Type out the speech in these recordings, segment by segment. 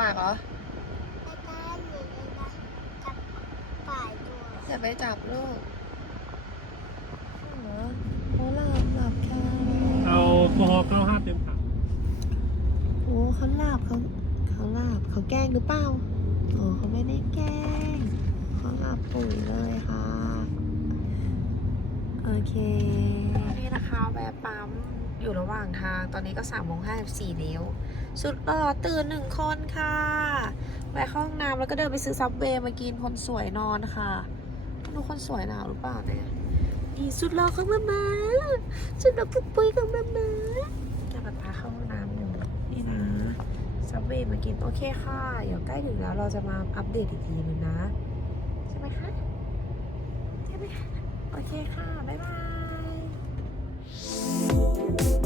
ปากเหรอแล้วก็หนีเลยนะจับป่ายตัวอย่าไปจับลูกเหรอโอ้หลับหลับค่ะเอาโกฮอล์95เต็มถังโอ้เขาหลับเขาเขาหลับเขาแกล้งหรือเปล่าโอ้เขาไม่ได้แกล้งเขาหลับปุ๋ยเลยค่ะ โอเค นี่นะคะแวะปั๊มอยู่ระหว่างทางตอนนี้ก็สามโมงห้าสิบสี่แล้วสุดหล่อตื่นหนึ่งคนค่ะแวะเข้าห้องน้ำแล้วก็เดินไปซื้อซับเวย์มากินคนสวยนอนค่ะดูคนสวยหนาวหรือเปล่าเนี่ยนี่สุดหล่อของมามาสุดหล่อปุ๊บปุ้ยของมามาจะมาพาเข้าห้องน้ำอยู่นี่นะซับเวย์มากินโอเคค่ะเดี๋ยวใกล้ถึงแล้วเราจะมาอัปเดตอีกทีหนึงนะ ใช่ไหมคะใช่ไหมคะโอเคค่ะบ๊ายบาย thank you.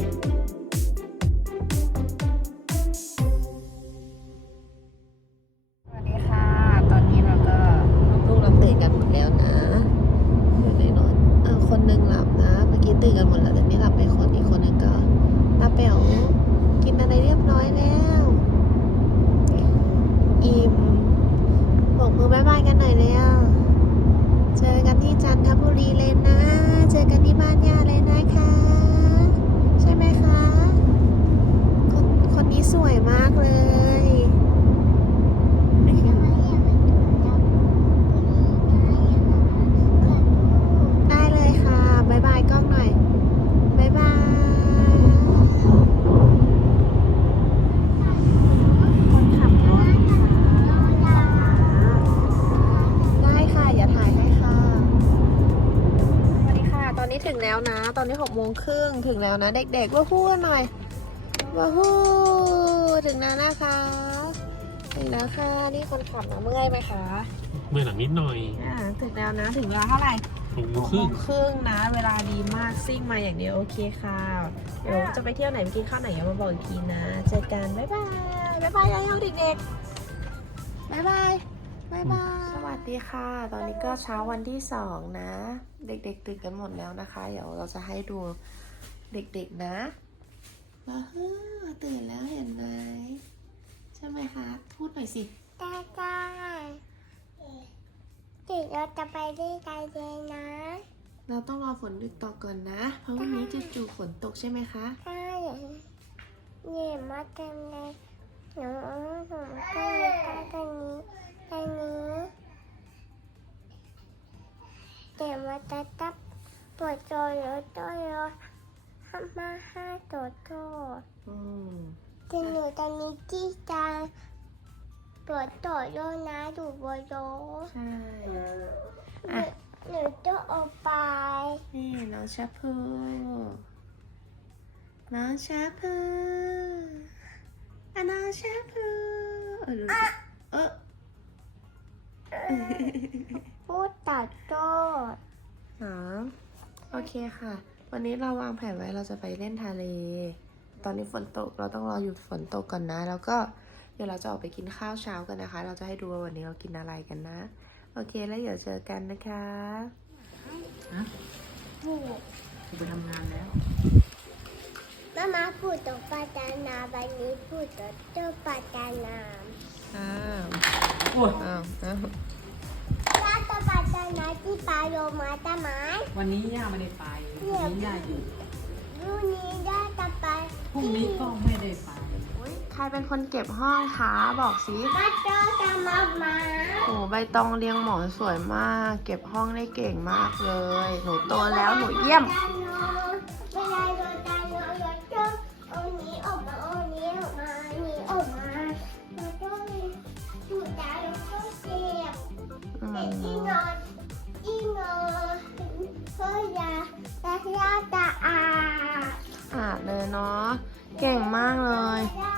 ตอนนี้หกโมงครึ่งถึงแล้วนะ เด็กๆว่าฮู้กันหน่อยว่าฮู้ถึงแล้วนะคะถึงแล้วค่ะนี่คนขับนะเมื่อยไหมคะเมื่อหลังนิดหน่อยอ่าถึงแล้วนะถึงเวลาเท่าไหร่หกโมหงกคโมรึ่งงครึ่งนะ เวลาดีมากซิ่งมาอย่างเดียวโอเคค่ะเดี๋ยวจะไปเที่ยวไหนไปกินข้าวไหนอย่ามาบอกอีกทีนะเจอกันบ๊ายบายบ๊ายบายยายเอาเด็กๆบ๊ายบาย บ๊ายบาย สวัสดีค่ะ ตอนนี้ก็เช้าวันที่สองนะ เด็กๆตื่นกันหมดแล้วนะคะ เดี๋ยวเราจะให้ดูเด็กๆนะมาเฮ้อตื่นแล้วเห็นไหมใช่ไหมคะ พูดหน่อยสิ ได้ได้เดี๋ยวเราจะไปด้วยกันเลยนะ เราต้องรอฝนหยุดตกก่อนนะ เพราะวันนี้จู่ๆฝนตกใช่ไหมคะ ใช่เหยี่ยมมาเต็มเลยหนูหนูก็มีกันตรงนี้ ตรงนี้เดี๋ยวมาจะตับปวดจอยแล้วตัวรอห้ามาห้าตัวโตอืมที่หนูตอนนี้ที่จะปวดตัวโยนะดูบนโลใช่หนูอะหนูจะเอาไปนี่น้องชาพูน้องชาพูอะน้องชาพูเออดูดิเออ พูดตัดโตสามโอเคค่ะ วันนี้เราวางแผนไว้เราจะไปเล่นทะเล ตอนนี้ฝนตกเราต้องรอหยุดฝนตกก่อนนะ แล้วก็เดี๋ยวเราจะออกไปกินข้าวเช้ากันนะคะ เราจะให้ดูว่าวันนี้เรากินอะไรกันนะ โอเคแล้วเดี๋ยวเจอกันนะคะพูดไปทำงานแล้วแม่มาพูดตรงปาตานาวันนี้พูดตรงเจ้าปาตานา อ้าวโอ้ยอ้าวอ้าวถ้าตัวปาตานาที่ปลาโลมาตาไม้วันนี้ย่าไม่ได้ไปวันนี้ย่าอยู่รูนี้ได้ตาไปพรุ่งนี้ก็ไม่ได้ไปอุ๊ยใครเป็นคนเก็บห้องคะบอกสิมาเจอตามามาโอ้ใบตองเรียงหมอนสวยมาก เก็บห้องได้เก่งมากเลย หนูโตแล้วหนูเยี่ยมาแต่ยาตาอาอาดเลยเนาะ เก่งมากเลย ได้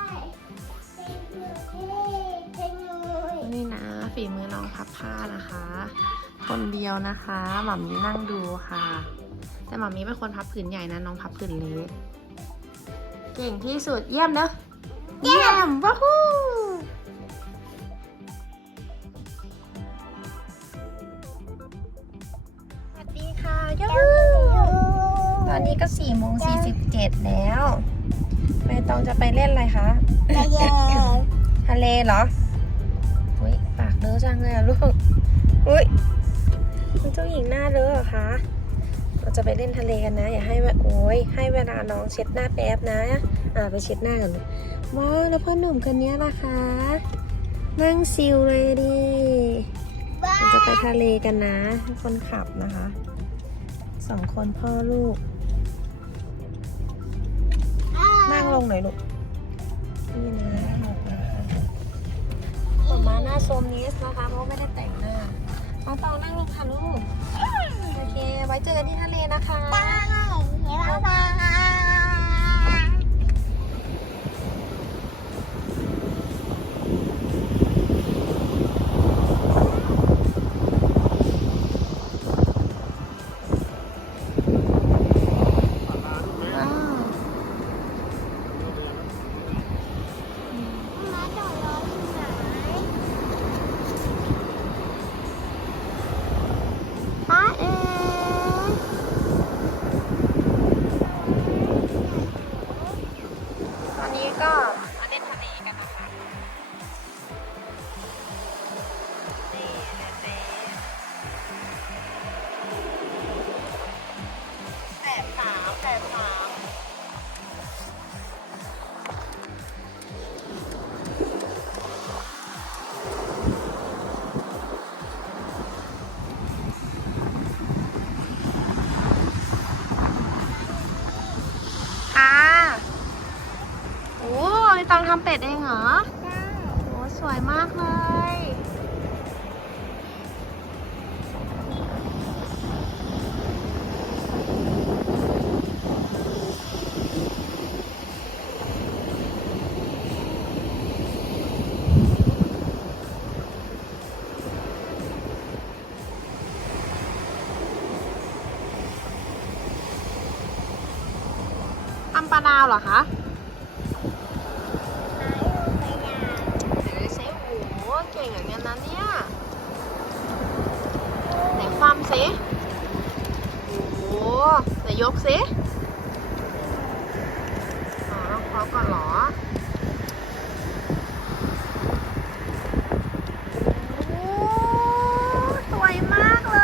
เป็นมือเป็นมือนี่นะ ฝีมือน้องพับผ้านะคะ คนเดียวนะคะหม่ำนี้นั่งดูค่ะ แต่หม่ำนี้เป็นคนพับผืนใหญ่นะน้องพับผืนเล็ก เก่งที่สุดเยี่ยมเนอะเยี่ยมว้าฮู้ อนนี้ก็4ี่โมงสีแล้วใบตองจะไปเล่นอะไรคะจะแย่ทะเลเหรออุ้ยปากเลอะจังเลยอะลูกอุ้ยคุณเจ้าหญิงหน้าเลอะเหรอคะเราจะไปเล่นทะเลกันนะ อย่าให้เวโอ้ยให้เวลาน้องเช็ดหน้าแป๊บนะอ่าไปเช็ดหน้ากันว้าวแล้วพ่อหนุ่มคนนี้ล่ะคะนั่งซิลเลยดิบ้าเราจะไปทะเลกันนะ คนขับนะคะสองคนพ่อลูก ลงหน่อยลูกนี่นะผมมาหน้าโซมนิสนะคะเพราะว่าไม่ได้แต่งหน้าน้องตองนั่งลงค่ะลูก โอเค ไว้เจอกันที่ทะเลนะคะได้เห็นแล้วบ้าว้ ดเองเหรอโอ้สวยมากเลย ทำปลาดาวเหรอคะเดี๋ยวเซโอ้โห เก่งอย่างนี้นะเนี่ย ไหนความสิโอ้โหไหนยกสิอ๋อเขาก่อนหรอสวยมากเล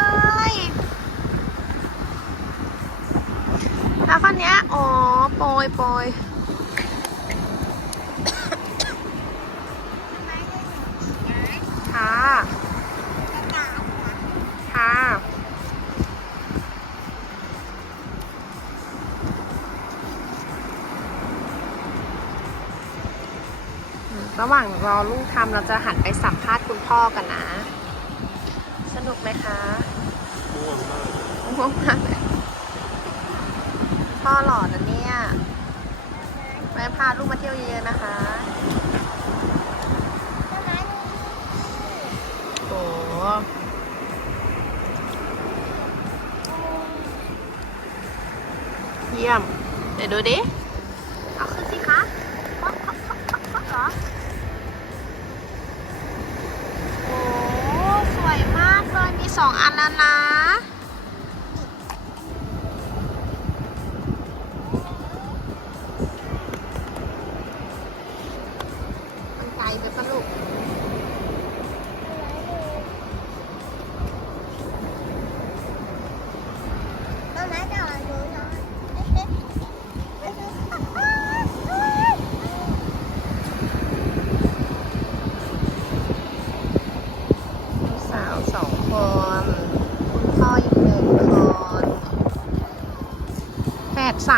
ยแล้วคนเนี้ย อ๋อ โปยโปย ระหว่างรอลูกทำเราจะหันไปสัมภาษณ์คุณพ่อกันนะ สนุกไหมคะม่วงมากง่วงมากเลยพ่อหล่อนะเนี่ยแม่พาลูกมาเที่ยวเยอะๆนะคะโอ้เยี่ยมเดี๋ยวดูดิ นแล้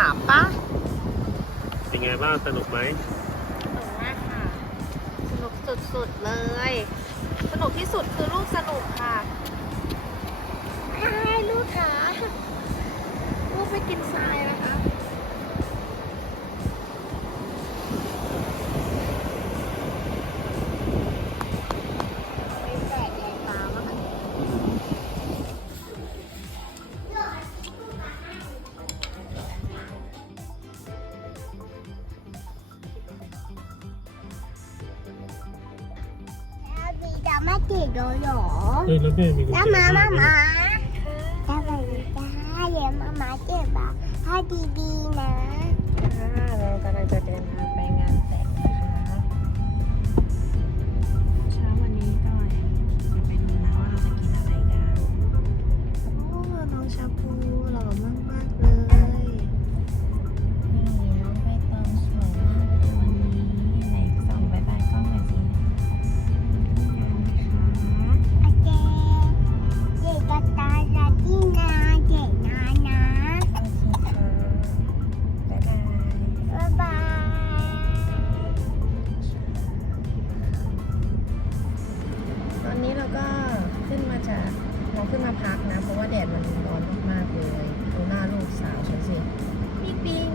ามปะเป็นไงบ้างสนุกไหมสนุกมากค่ะ สนุกสุดๆเลย สนุกที่สุดคือลูกสนุกค่ะใช่ลูกค่ะลูกไปกินทรายนะคะ แล้วก็ขึ้นมาจากเราขึ้นมาพักนะ เพราะว่าแดดมันร้อนมากเลยดูหน้าลูกสาวฉันสิปิ๊งปิ๊ง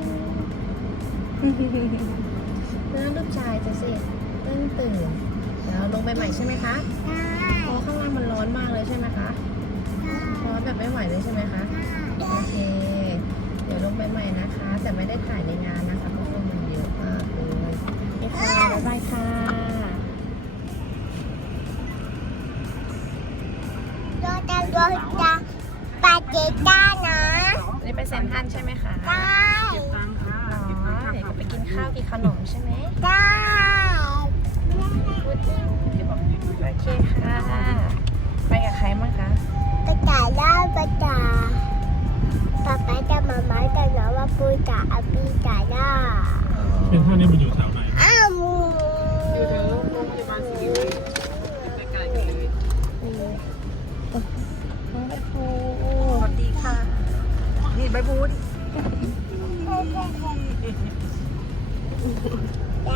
หน้าลูกชายจะสิตื่นตื่นแล้วลงไปใหม่ใช่ไหมคะใช่เพราะข้างล่างมันร้อนมากเลยใช่ไหมคะร้อนแบบไม่ไหวเลยใช่ไหมคะโอเค เดี๋ยวลงไปใหม่นะคะ แต่ไม่ได้ถ่ายในงานนะคะเพราะคนมันเยอะมากเลยเอฟบายค่ะ นี่ไปเซนทรันใช่ไหมคะได้ตังค่ะอ๋อเดี๋ยวก็ไปกินข้าวกินขนมใช่ไหมได้พูดถึงโอเคค่ะ ไปกับใครบ้างคะปาจ่าได้ปาจ่าป๊าป๊าจะมาม่าจะน้องว่าปูจ่าอาปีจ่าได้เป็นท่านี้มันอยู่ ใบพูดิจ้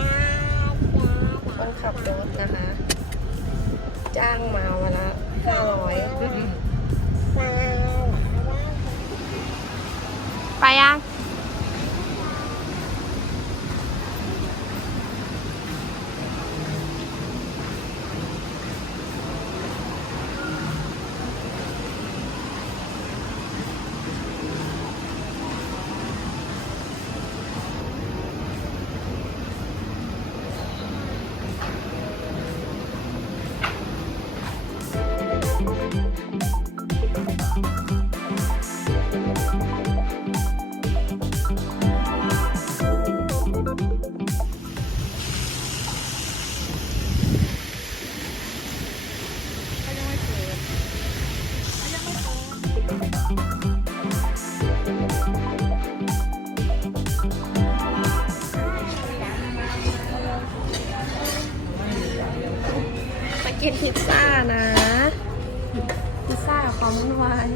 าคนขับรถนะคะ จ้างมาวันละห้าร้อย พิซซ่านะ พิซซ่ากับความวุ่นวาย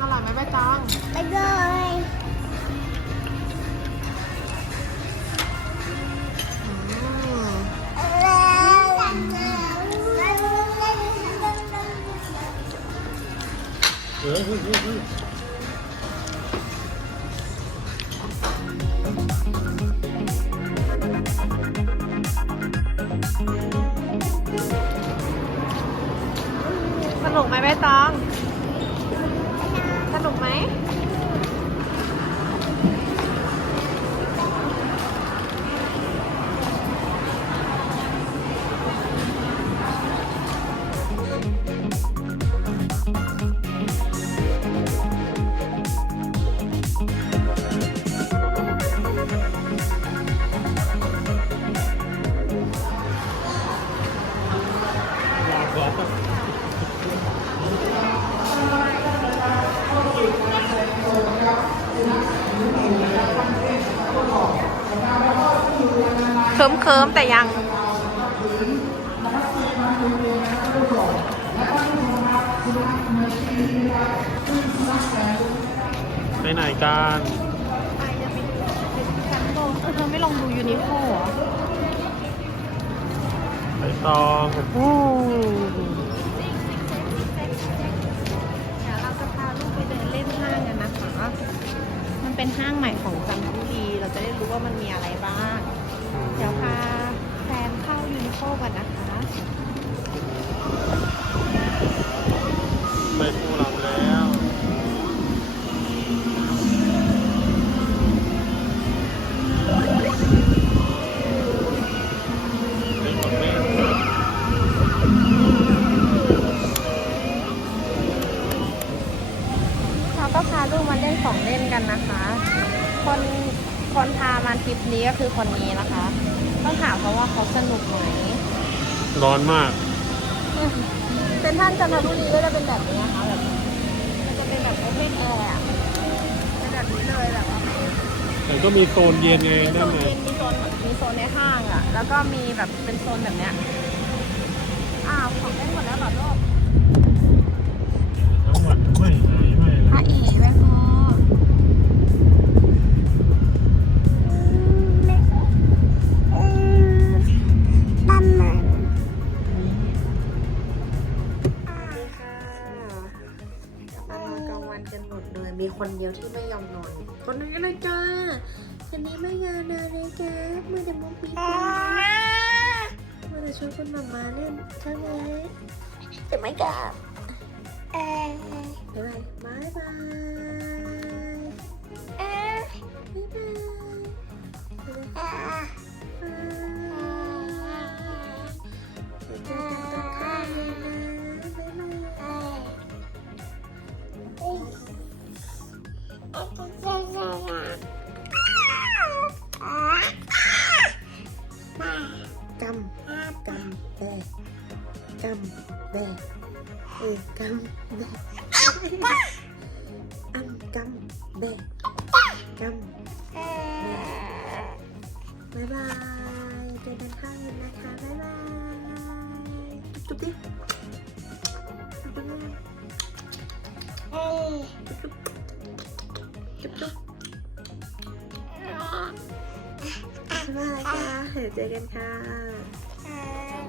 อร่อยไหมใบตองไปเลยเออ คิมเคิมๆแต่ยัง ไปไหนกันไปจะไปดูแซมโบเออเธอไม่ลองดูยูนิโคเหรอไปตองโอ้เดี๋ยวเราจะพาลูกไปเดินเล่นห้างกันนะคะมันเป็นห้างใหม่ของจันทบุรี เราจะได้รู้ว่ามันมีอะไรบ้าง เดี๋ยวพาแฟนเข้ายูนิโคกันนะคะ ร้อนมาก เซนทรันจันทบุรีก็จะเป็นแบบนี้นะคะแบบมันจะเป็นแบบโอเพนแอร์อะเป็นแบบนี้เลยแบบว่าแต่ก็มีโซนเย็นไงมีโซนั่นนไงเย็นมีโซนแบบมีโซนในห้างอะแล้วก็มีแบบเป็นโซนแบบเนี้ยอ้าวของเล่นหมดแล้วเหรอลูกทั้งวันไม่หายไม่พระอีแม่พอปั๊ คนเดียวที่ไม่ยอมนอน คนนี้เลยจ้าคนนี้ไม่ยอมนอนเลยจ้าเมื่อเดี๋ยวมองปีกเมื่อเดี๋ยวชวนคุณมามาเล่นใช่ไหมจะไม่กลับเออบ๊ายบายบายเอ จุ๊บดิจุ๊บดิเอ้ยจุ๊บจุ๊บบ๊ายบายค่ะเดี๋ยวเจอกันค่ะ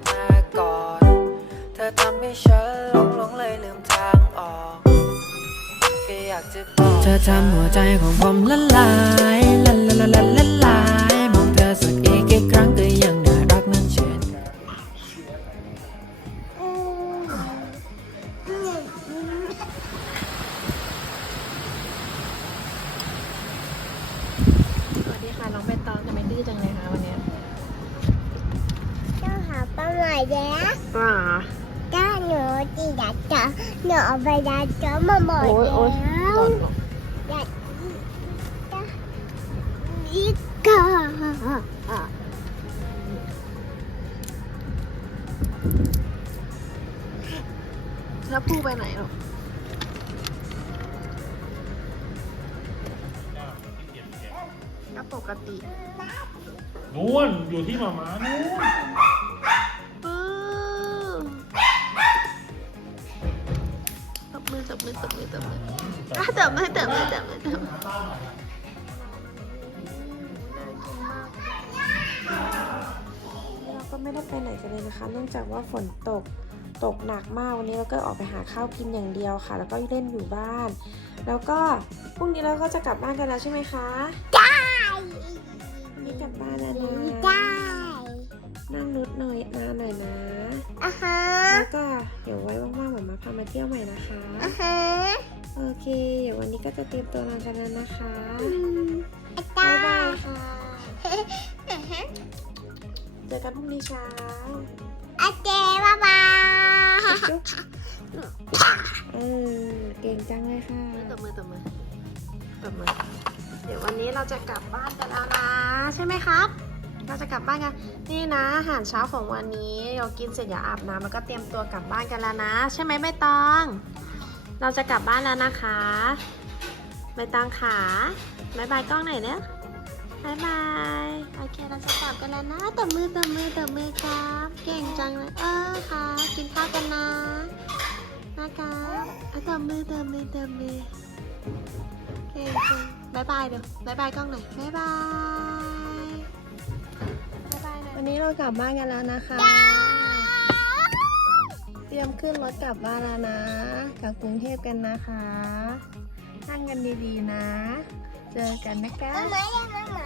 มาก่อน เธอทำให้ฉันหลงหลงเลยลืมทางออกแค่อยากจะบอกเธอทำหัวใจของผมละลายละละละละละ เจอมาหมดโอ้ยโอ้ยแล้วหล่นหรออยากจะอีกก่อนแล้วพูไปไหนหรอก็ปกตินู้นอยู่ที่หมาม้านู้น มือตบมือเราก็ไม่ได้ไปไหนกันเลยนะคะ เนื่องจากว่าฝนตกตกหนักมากวันนี้เราก็ออกไปหาข้าวกินอย่างเดียวค่ะ แล้วก็เล่นอยู่บ้าน แล้วก็พรุ่งนี้เราก็จะกลับบ้านกันแล้วใช่ไหมคะได้พรุ่งนี้กลับบ้านแล้วนะได้นั่งรถหน่อยนานหน่อยนะอะฮะแล้วก็เดี๋ยวไว้ว่างๆหมามาพามาเที่ยวใหม่นะคะอะฮะ โอเค เดี๋ยววันนี้ก็จะเตรียมตัวนอนกันแล้วนะคะอืมบ๊ายได้บายค่ะอะฮะเจอกันพรุ่งนี้เช้าโอเคบ๊ายบายจุ๊บเออเก่งจังเลยค่ะตบมือตบมือตบมือเดี๋ยววันนี้เราจะกลับบ้านกันแล้วนะ ใช่ไหมครับเราจะกลับบ้านกัน นี่นะอาหารเช้าของวันนี้เรากินเสร็จอย่าอาบน้ำแล้วก็เตรียมตัวกลับบ้านกันแล้วนะ ใช่ไหมใบตอง เราจะกลับบ้านแล้วนะคะใบตองขาบายบายกล้องหน่อยเนี่ยบายบาย โอเค เราจะกลับกันแล้วนะตบมือตบมือตบมือครับ เก่งจังเลย เออค่ะ กินข้าวกันนะ นะครับอะตบมือตบมือตบมือ เก่งจังบายบายเดี๋ยวบายบายกล้องหน่อยบายบายบายบายวันนี้เรากลับบ้านกันแล้วนะคะ เตรียมขึ้นรถกลับบ้านแล้วนะกลับกรุงเทพกันนะคะนั่งกันดีๆนะ เจอกันนะคะมามาอย่ามามา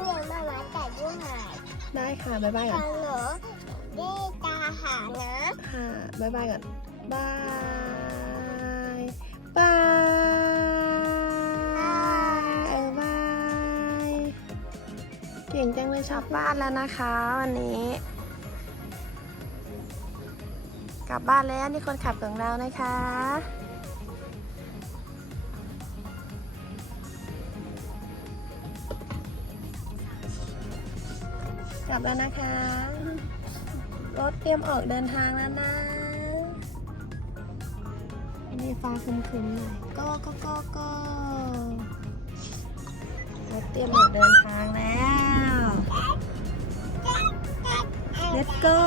เรียนมามาแต่ยุ่งหายได้ค่ะบ๊ายบายขก่ออนงหนูได้ตาหานะค่ะบ๊ายบายก่อนบายบายเออบายเก่งจังเลยชอบบ้านแล้วนะคะ วันนี้ กลับบ้านแล้วนี่คนขับของเรานะคะ กลับแล้วนะคะ รถเตรียมออกเดินทางแล้วนะมีฟ้าครึมๆหน่อยก็ก็ก็ก็รถเตรียมออกเดินทางแล้ว let's go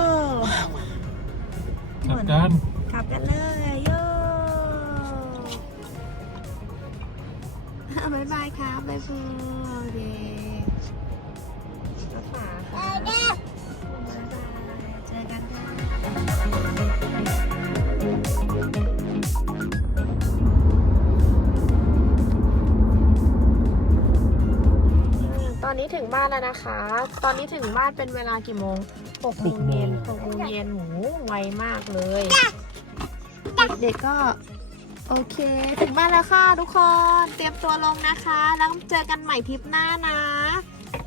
ขับกันขับกันเลยโย่บ๊ายบายครับบ๊ายบายเด็กรถฝาครับบายบายเจอกันค่ะตอนนี้ถึงบ้านแล้วนะคะ ตอนนี้ถึงบ้านเป็นเวลากี่โมง หกโมงเย็นหกโมงเย็นหูไวมากเลย เด็กๆก็โอเค ถึงบ้านแล้วค่ะทุกคน เตรียมตัวลงนะคะ แล้วเจอกันใหม่ทริปหน้านะ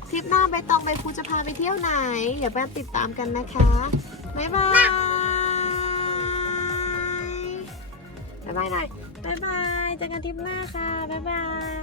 ทริปหน้าใบตองใบครูจะพาไปเที่ยวไหน เดี๋ยวไปติดตามกันนะคะ บ๊ายบาย บ๊ายบายหน่อย บ๊ายบาย เจอกันทริปหน้าค่ะ บ๊ายบาย